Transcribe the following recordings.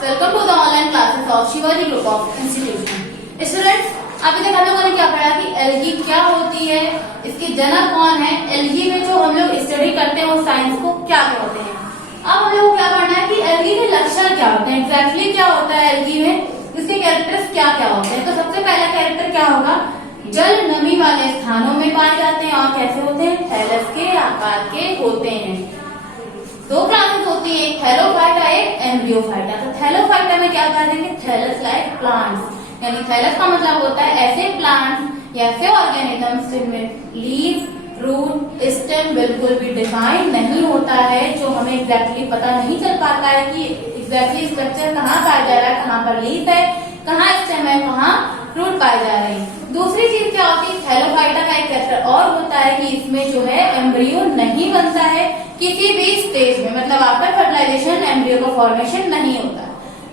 Welcome to the online classes of Shivaji group of institution. Students, अभी तक हम लोगों ने क्या पढ़ा कि एल्गी क्या होती है, इसके जनक कौन है, एल्गी में जो हम लोग स्टडी करते हैं वो साइंस को क्या कहते हैं। अब हम लोग को क्या पढ़ना है कि एल्गी के लक्षण क्या होते हैं, एग्जैक्टली क्या होता है एल्गी में, इसके कैरेक्टर्स क्या क्या होते हैं। तो सबसे पहला कैरेक्टर क्या होगा, जल नमी वाले स्थानों में पाए जाते हैं और कैसे होते हैं, थैलस के आकार के होते हैं। दो क्लासेस होती है, एक थैलोफाइटा एक एम्ब्रियोफाइटा। तो थैलोफाइटा में क्या कर देंगे, थैलस लाइक प्लांट्स, यानी थैलस का मतलब होता है ऐसे प्लांट्स या ऐसे ऑर्गेनिजम्स जिनमें लीफ, रूट, स्टेम बिल्कुल भी डिफाइन नहीं होता है, जो हमें एग्जैक्टली पता नहीं चल पाता है कि एग्जैक्टली स्ट्रक्चर कहाँ पाया जा रहा है, कहाँ पर लीफ है, कहाँ स्टेम है, कहाँ रूट पाए जा रहे हैं। दूसरी चीज क्या होती है, थैलोफाइटा का एक कैरेक्टर और होता है कि इसमें जो है एम्ब्रियो नहीं बनता है किसी भी स्टेज में, मतलब आफ्टर फर्टिलाइजेशन एम्ब्रियो का फॉर्मेशन नहीं होता।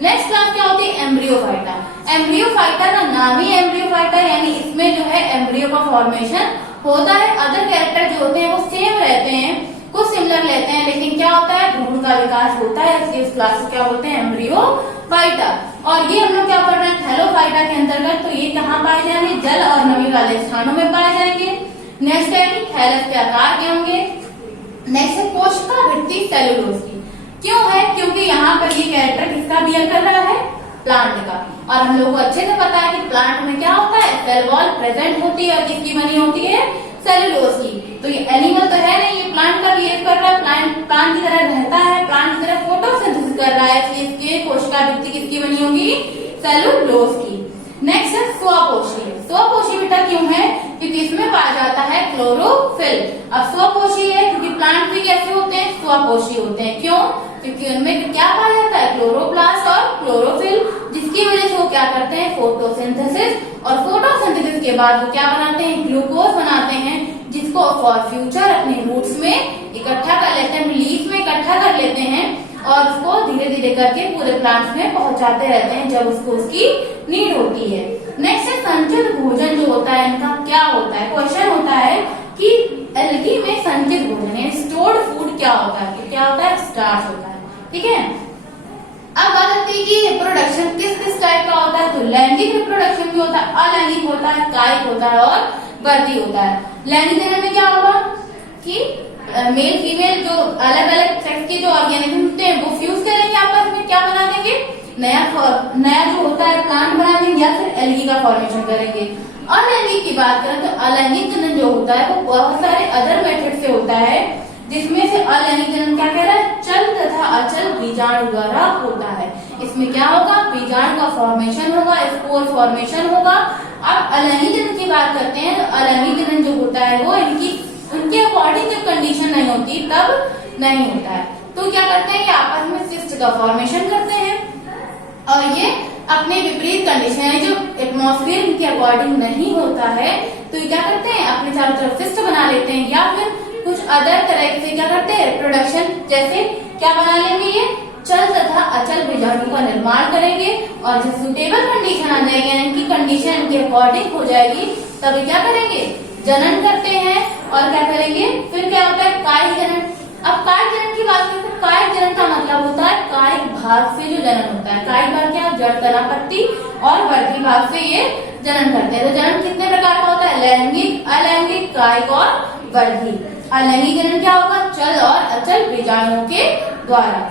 नेक्स्ट क्लास क्या होती है, एम्ब्रियोफाइटा। एम्ब्रियोफाइटा का नाम ही एम्ब्रियोफाइटा, यानी इसमें जो है एम्ब्रियो का फॉर्मेशन होता है। अदर कैरेक्टर जो होते हैं वो सेम रहते हैं, कुछ सिमिलर लेते हैं, लेकिन क्या होता है, भ्रूण का विकास होता है, इसलिए इस क्लास को क्या बोलते हैं, एम्ब्रियोफाइटा। और ये हम लोग क्या पढ़ रहे हैं, थैलोफाइटा के अंतर्गत। तो ये कहाँ पाए जाएंगे, जल और नमी वाले स्थानों में पाए जाएंगे। नेक्स्ट है कि थैलस के आकार के होंगे। नेक्स्ट है कोशिका भित्ति सेलुलोज की। क्यों है, क्योंकि यहाँ पर ये कैरेक्टर किसका बियर कर रहा है, प्लांट का। और हम लोग को अच्छे से पता है कि प्लांट में क्या होता है, सेल वॉल प्रेजेंट होती है और किसकी बनी होती है, सेलुलोज की। तो ये एनिमल तो है नहीं, ये प्लांट का बिहेव कर रहा है, प्लांट की तरह रहता है, प्लांट की तरह फोटोसिंथेसिस कर रहा है, इसलिए इसकी कोशिका भित्ति किसकी बनी होगी, सेलुलोज की। नेक्स्ट है स्वपोषी। स्वपोषी बेटा क्यों है, क्योंकि इसमें पाया जाता है क्लोरोफिल। अब स्वपोषी है क्योंकि प्लांट भी कैसे होते हैं, स्वपोषी होते हैं। क्यों, क्योंकि उनमें क्या पाया जाता है, क्लोरोप्लास्ट और क्लोरोफिल, जिसकी वजह से वो क्या करते हैं, फोटोसिंथेसिस। और फोटोसिंथेसिस के बाद वो क्या बनाते हैं, ग्लूकोज बनाते हैं, जिसको फॉर फ्यूचर अपने रूट्स में इकट्ठा कर लेते हैं, लीफ में इकट्ठा कर लेते हैं और उसको धीरे धीरे करके पूरे प्लांट्स में पहुंचाते रहते हैं जब उसको उसकी नीड होती है। नेक्स्ट है संचित भोजन जो होता है, इनका क्या होता है, क्वेश्चन होता है कि एल्गी में संचित भोजन है, स्टोर्ड फूड क्या होता है, क्या होता है, स्टार्च होता है। ठीक है, अब बात आती है कि रिप्रोडक्शन किस किस टाइप का होता है। तो लैंगिक रिप्रोडक्शन भी होता है, अलैंगिक होता है, कायिक होता है और वर्धी होता है। लैंगिक जनन में क्या होगा कि मेल फीमेल जो अलग अलग सेक्स के जो ऑर्गेनिज्म होते हैं वो फ्यूज करेंगे आपस में, क्या बना देंगे, नया जो होता है प्लांट बना देंगे या फिर एल्गी का फॉर्मेशन करेंगे। अलैंगिक की बात करें तो अलैंगिक जनन जो होता है वो बहुत सारे अदर मेथड से होता है, जिसमें से अलैंगिक जनन क्या कह रहा है, चल तथा अचल बीजाणु द्वारा होता है। इसमें क्या होगा, बीजाणु का फॉर्मेशन होगा, स्पोर फॉर्मेशन होगा। अब अलैंगिक जनन की बात करते हैं तो अलैंगिक जनन जो होता है वो उनके अकॉर्डिंग जब कंडीशन नहीं होती तब नहीं होता है। तो क्या करते हैं, ये आपस में सिस्ट का फॉर्मेशन करते हैं और ये अपने विपरीत कंडीशन है, जो एटमॉस्फेयर के अकॉर्डिंग नहीं होता है तो ये क्या करते हैं, अपने चारों तरफ सिस्ट बना लेते हैं या फिर कुछ अदर तरह से क्या करते हैं, प्रोडक्शन जैसे क्या बना लेंगे, ये चल तथा अचल बीजाणु का निर्माण करेंगे और जब सुटेबल कंडीशन आ जाएगी, यानी इनकी कंडीशन के अकॉर्डिंग हो जाएगी, तभी क्या करेंगे, जनन करते हैं। और क्या करेंगे, फिर क्या होता है, कायिक जनन। अब कायिक जनन की बात करें तो कायिक जनन का मतलब होता है कायिक भाग से जो जनन होता है। कायिक भाग क्या, जड़ तना पत्ती और वर्धी भाग से ये जनन करते हैं। तो जनन कितने प्रकार का होता है, लैंगिक, अलैंगिक, कायिक और वर्धी। अलैंगिक जनन क्या होगा, चल और अचल बीजाणुओं के द्वारा।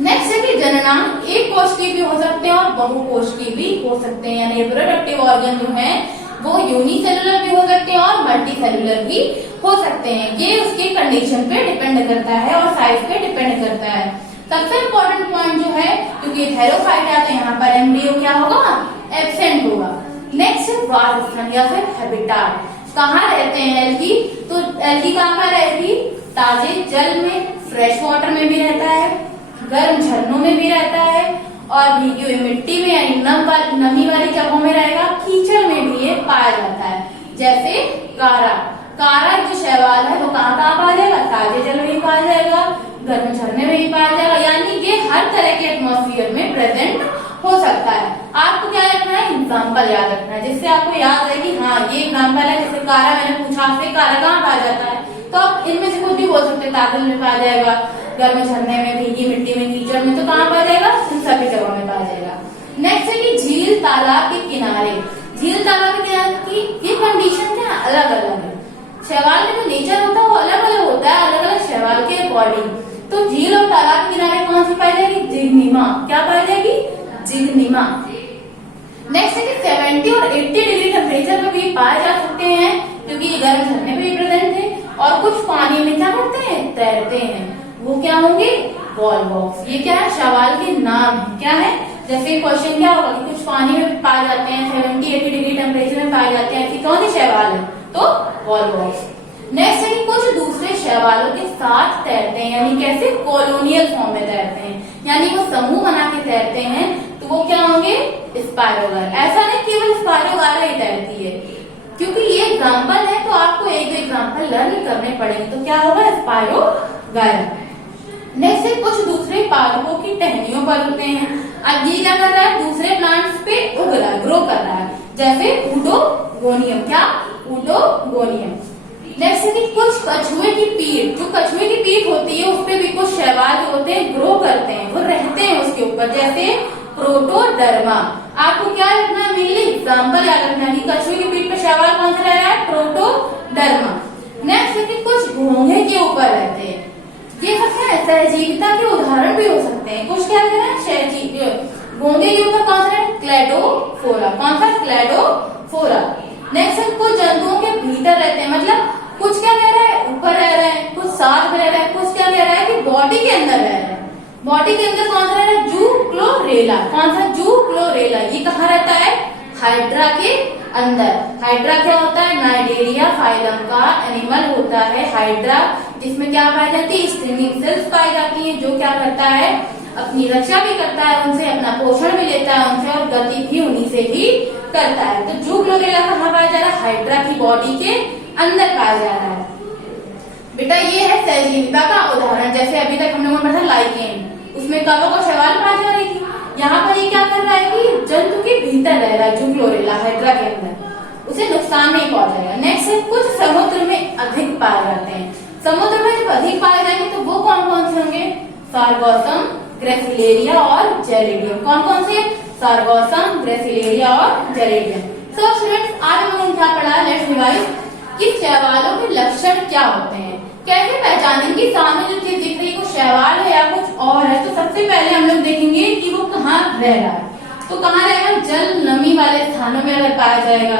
नेक्स्ट है कि जननांग एक कोशिकीय भी हो सकते हैं और बहुकोशिकीय भी हो सकते हैं, यानी रिप्रोडक्टिव ऑर्गन जो है वो यूनिसेलुलर भी हो सकते हैं और मल्टी सेलुलर भी हो सकते हैं। ये उसके कंडीशन पे डिपेंड करता है और साइज पे डिपेंड करता है। सबसे इम्पोर्टेंट पॉइंट जो है, क्योंकि थैलोफाइटा है तो यहाँ पर एम्ब्रियो क्या होगा, एब्सेंट होगा। नेक्स्ट है वासस्थान या फिर हैबिटाट। कहाँ रहते हैं एल्गी, तो एल्गी कहाँ रहती, ताजे जल में, फ्रेश वाटर में भी रहता है, गर्म झरनों में भी रहता है और भीगी हुई मिट्टी में यानी नमी वाली जगहों में रहेगा, कीचड़ में भी ये पाया जाता है। जैसे कारा जो शैवाल है वो कहाँ कहाँ पाया जाएगा, ताजे जल में ही पाया जाएगा, गर्म झरने में ही पाया जाएगा, यानी ये हर तरह के एटमॉस्फेयर में प्रेजेंट हो सकता है। आपको क्या रखना है, एग्जाम्पल याद रखना है, जिससे आपको याद है कि हाँ ये एग्जाम्पल है। जैसे कारा, मैंने पूछा आपसे कारा कहाँ पाया जाता है, तो आप इनमें से कुछ भी बोल सकते हैं, ताजल में पाया जाएगा, गर्म झरने में, भीगी मिट्टी में, कीचड़ में, तो कहाँ पाया जाएगा, इन सभी जगह तालाब के किनारे। झील तालाब के किनारे की ये कंडीशन क्या अलग अलग है। शैवाल में जो नेचर होता है वो अलग अलग होता है, अलग अलग शैवाल के अकॉर्डिंग। तो झील और तालाब के किनारे कौन सी पाई जाएगी? जिग्निमा। क्या पाई जाएगी? जिग्निमा। नेक्स्ट है कि 70 और 80 डिग्री टेम्परेचर पर भी पाए जा सकते हैं, क्योंकि ये गर्म झरने पे भी प्रेजेंट है। और कुछ पानी में क्या करते हैं? तैरते हैं। वो क्या होंगे? वॉलवॉक्स। ये क्या है? शैवाल के नाम है। क्या है? जैसे क्वेश्चन क्या होगा कि कुछ पानी में पाए जाते हैं, 70-80 डिग्री टेम्परेचर में पाए जाते हैं, ऐसी कौन सी शैवाल है? तो वॉलवॉक्स। नेक्स्ट है कि कुछ दूसरे शैवालों के साथ तैरते हैं, यानी कैसे? कॉलोनियल फॉर्म में तैरते हैं, यानी वो समूह बना के तैरते हैं। तो वो क्या होंगे? स्पायरोगार। ऐसा नहीं केवल स्पायरोगार ही तैरती है, क्योंकि ये एग्जाम्पल है तो आपको एक दो एग्जाम्पल लर्न करने पड़ेंगे। तो क्या होगा? स्पायरोगार। नेक्स्ट है कुछ दूसरे पादपों की टहनियों पर उगते हैं। अब ये क्या कर रहा है? दूसरे प्लांट्स पे उग रहा है, ग्रो कर रहा है, जैसे ऊडोगोनियम। क्या? ऊडोगोनियम। नेक्स्ट है कि कुछ कछुए की पीठ, जो कछुए की पीठ होती है उस पे भी कुछ शैवाल जो होते हैं ग्रो करते हैं, वो रहते हैं उसके ऊपर, जैसे प्रोटोडर्मा। आपको क्या रखना है? मेनली एग्जाम्पल याद रखना है कि कछुए की पीठ पे शैवाल कौन सा रह रहा है? प्रोटोडर्मा। नेक्स्ट है कि कुछ घोंघे के ऊपर रहते हैं। ये सब क्या है? सहजीविता के उदाहरण भी हो सकते हैं। कुछ क्या कह रहे हैं? घोंघे के ऊपर कौन सा है? क्लैडोफोरा। कौन सा? क्लैडोफोरा। नेक्स्ट है कुछ जंतुओं के भीतर रहते हैं, मतलब कुछ क्या कह रहा है? ऊपर रह रहे हैं, कुछ साथ में रह रहा है, कुछ क्या कह रहा है कि बॉडी के अंदर रह रहा है। बॉडी के अंदर कौन सा रह रहा है? जूक्लोरेला। कौन सा? जूक्लोरेला। ये कहाँ रहता है? हाइड्रा के अंदर। हाइड्रा क्या होता है? नाइडेरिया फाइलम का एनिमल होता है हाइड्रा, जिसमें क्या पाई जाती है? स्ट्रिंगिंग सेल्स पाई जाती है, जो क्या करता है? अपनी रक्षा भी करता है उनसे, अपना पोषण भी लेता है उनसे, और गति भी उन्हीं से ही करता है। तो जूक्लोरेला कहाँ पाया जा रहा है? हाइड्रा की बॉडी के अंदर पाया जा रहा है। बेटा ये है सहजीविता का उदाहरण। जैसे अभी तक हमने पढ़ा लाइकेन, उसमें कवक और शैवाल पाई जा रही थी। यहाँ पर ये क्या कर रहा है कि जंतु के भीतर रह रहा है, जूक्लोरेला हाइड्रा के अंदर, उसे नुकसान नहीं पहुंचाएगा। नेक्स्ट है कुछ समुद्र में अधिक पाए जाते हैं। समुद्र में जब अधिक पाए जाएंगे तो वो कौन कौन से होंगे? सार्गोसम, ग्रेसिलेरिया और जेलिडियम। कौन कौन से? सार्गोसम, ग्रेसिलेरिया और जेलिडियम। सो स्टूडेंट्स, आज हम लोगों ने क्या पढ़ा? लेट्स रिवाइज कि शैवालों के लक्षण क्या होते हैं, कैसे पहचानेंगे सामने जो चीज दिख रही है वो शैवाल है या कुछ और है। तो सबसे पहले हम लोग देखेंगे कि वो कहाँ रह रहा है। तो कहाँ रहेगा? जल नमी वाले स्थानों में अगर पाया जाएगा,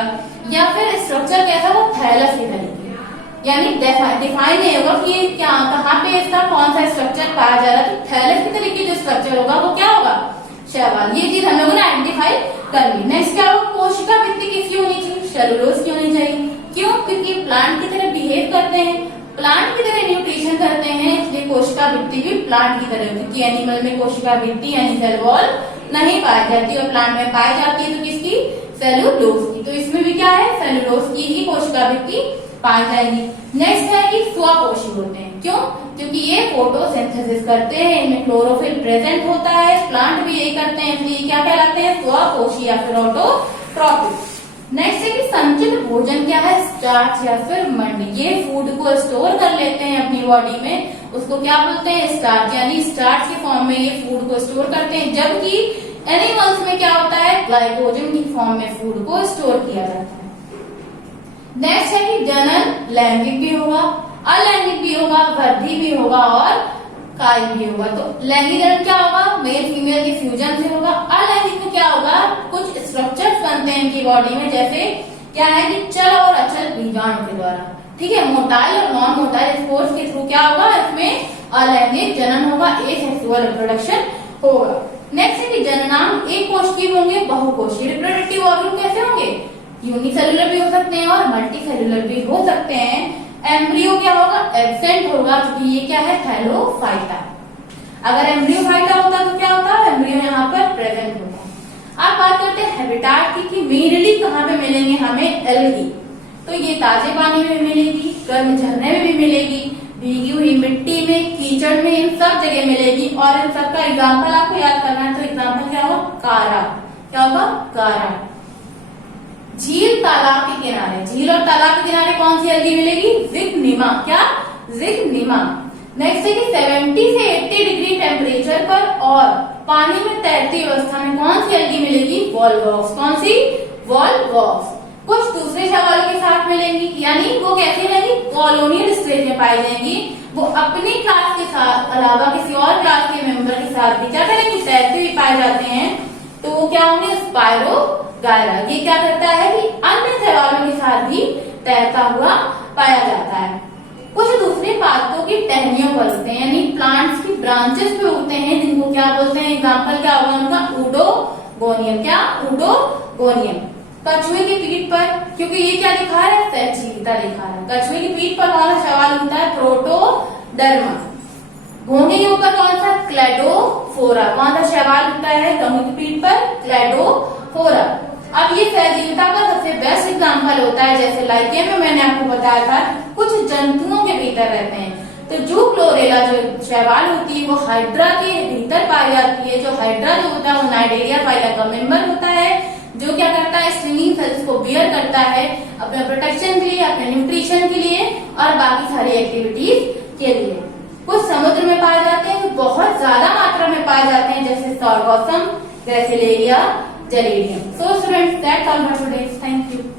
या फिर स्ट्रक्चर कैसा? वो थैलस की तरीके, यानी डिफाइन नहीं होगा कि क्या कहाँ पे इसका कौन सा स्ट्रक्चर पाया जा रहा है। तो थैलस की तरीके जो स्ट्रक्चर होगा वो क्या होगा? शैवाल। ये चीज हम लोगों ने आइडेंटिफाई करनी। नेक्स्ट क्या होगा? कोशिका भित्ति किसकी होनी चाहिए? सेलुलोज की होनी चाहिए। क्यों? क्योंकि प्लांट की तरह बिहेव करते हैं, प्लांट की तरह न्यूट्रिशन करते हैं, इसलिए कोशिका भित्ति भी प्लांट की तरह, क्योंकि एनिमल में कोशिका भित्ति यानी सेल वॉल नहीं पाई जाती और प्लांट में पाई जाती है तो किसकी? सेलुलोज की। तो इसमें भी क्या है? सेलुलोज की ही कोशिका भित्ति पाई जाएगी। नेक्स्ट है कि स्वपोषी होते हैं। क्यों? क्योंकि ये फोटोसिंथेसिस करते हैं, इनमें क्लोरोफिल प्रेजेंट होता है, प्लांट भी यही करते हैं, इसलिए क्या कहलाते हैं? स्वपोषी या फिर ऑटोट्रॉपिक। नेक्स्ट है कि संचित भोजन क्या है? स्टार्च या फिर मंड। ये फूड को स्टोर कर लेते हैं अपनी बॉडी में, उसको क्या बोलते हैं? स्टार्च, यानी स्टार्च के फॉर्म में ये फूड को स्टोर करते हैं। जबकि एनिमल्स में क्या होता है? ग्लाइकोजन की फॉर्म में फूड को स्टोर किया जाता है। नेक्स्ट है कि जनन लैंगिक भी होगा, अलैंगिक भी होगा, वृद्धि भी होगा और कायम भी होगा। तो लैंगिक जनन क्या होगा? मेल फीमेल के फ्यूजन से होगा। अलैंगिक में क्या होगा? कुछ स्ट्रक्चर्स बनते हैं इनकी बॉडी में, जैसे क्या है कि चल और अचल बीजाणु के द्वारा। ठीक है, मोटाइल और नॉन मोटाइल स्पोर्स के थ्रू क्या होगा? इसमें अलैंगिक जनन होगा, एसेक्सुअल रिप्रोडक्शन होगा। नेक्स्ट है कि जननांग एक कोशिकीय होंगे, बहुकोशीय। रिप्रोडक्टिव ऑर्गन कैसे होंगे? यूनिसेलुलर भी हो सकते हैं और मल्टी सेलुलर भी हो सकते हैं। एम्ब्रियो क्या होगा? एब्सेंट होगा, क्योंकि ये क्या है? थैलोफाइटा। अगर एम्ब्रियोफाइटा होता तो क्या होता? एम्ब्रियो यहाँ पर प्रेजेंट होगा। अब बात करते हैं हैबिटाट की कि मेनली कहाँ पे मिलेंगे हमें? एल्गी। तो ये ताजे पानी में मिलेगी, गर्म झरने में भी मिलेगी, भीगी हुई मिट्टी में, कीचड़ में, इन सब जगह मिलेगी। और इन सबका एग्जाम्पल आपको याद करना है, तो एग्जाम्पल क्या होगा? कारा। क्या होगा? कारा। झील तालाब के किनारे, झील और तालाब के किनारे कौन सी एल्गी मिलेगी? जिग्निमा। क्या? जिग्निमा। नेक्स्ट है कि 70 से 80 डिग्री टेम्परेचर पर और पानी में तैरती अवस्था में कौन सी एल्गी मिलेगी? वॉल्वॉक्स। कौन सी? वॉल्वॉक्स। कुछ दूसरे शैवालों के साथ मिलेंगी, यानी वो कैसे रहेंगी? कॉलोनियल स्टेज में पाई जाएंगी। वो अपनी क्लास के साथ अलावा किसी और क्लास के मेंबर के साथ भी क्या करेंगे? तैरते हुए पाए जाते हैं। तो वो क्या होंगे? स्पायरोगायरा। ये क्या करता है कि अन्य शैवालों के साथ भी तैरता हुआ पाया जाता है। कुछ दूसरे पातों की टहनियों पर उगते हैं, यानी प्लांट्स की ब्रांचेस पे उगते हैं, जिनको क्या बोलते हैं? एग्जाम्पल क्या होगा उनका? ऊडोगोनियम। क्या? ऊडोगोनियम। कछुए की पीठ पर, क्योंकि ये क्या दिखा रहा है? सहजीविता दिखा रहा है। कछुए की पीठ पर कौन सा शैवाल होता है? प्रोटोडर्मा। घोंगे के ऊपर कौन सा? क्लेडोफोरा। कौन सा शैवाल होता है घोंगे की पीठ पर? क्लेडोफोरा। अब ये सहजीविता का सबसे बेस्ट एग्जाम्पल होता है, जैसे लाइकेन में मैंने आपको बताया था, कुछ जंतुओं के भीतर रहते हैं। तो जूक्लोरेला जो शैवाल होती है वो हाइड्रा के भीतर पाई जाती है। जो हाइड्रा जो होता है वो नाइडेरिया फाइला का मेंबर होता है, जो क्या करता है? स्विमिंग सेल्स को बियर करता है अपने प्रोटेक्शन के लिए, अपने न्यूट्रिशन के लिए और बाकी सारी एक्टिविटीज के लिए। कुछ समुद्र में पाए जाते हैं, जो बहुत ज्यादा मात्रा में पाए जाते हैं, जैसे sargassum, gracilaria, geranium. So students, that's all for today. Thank you.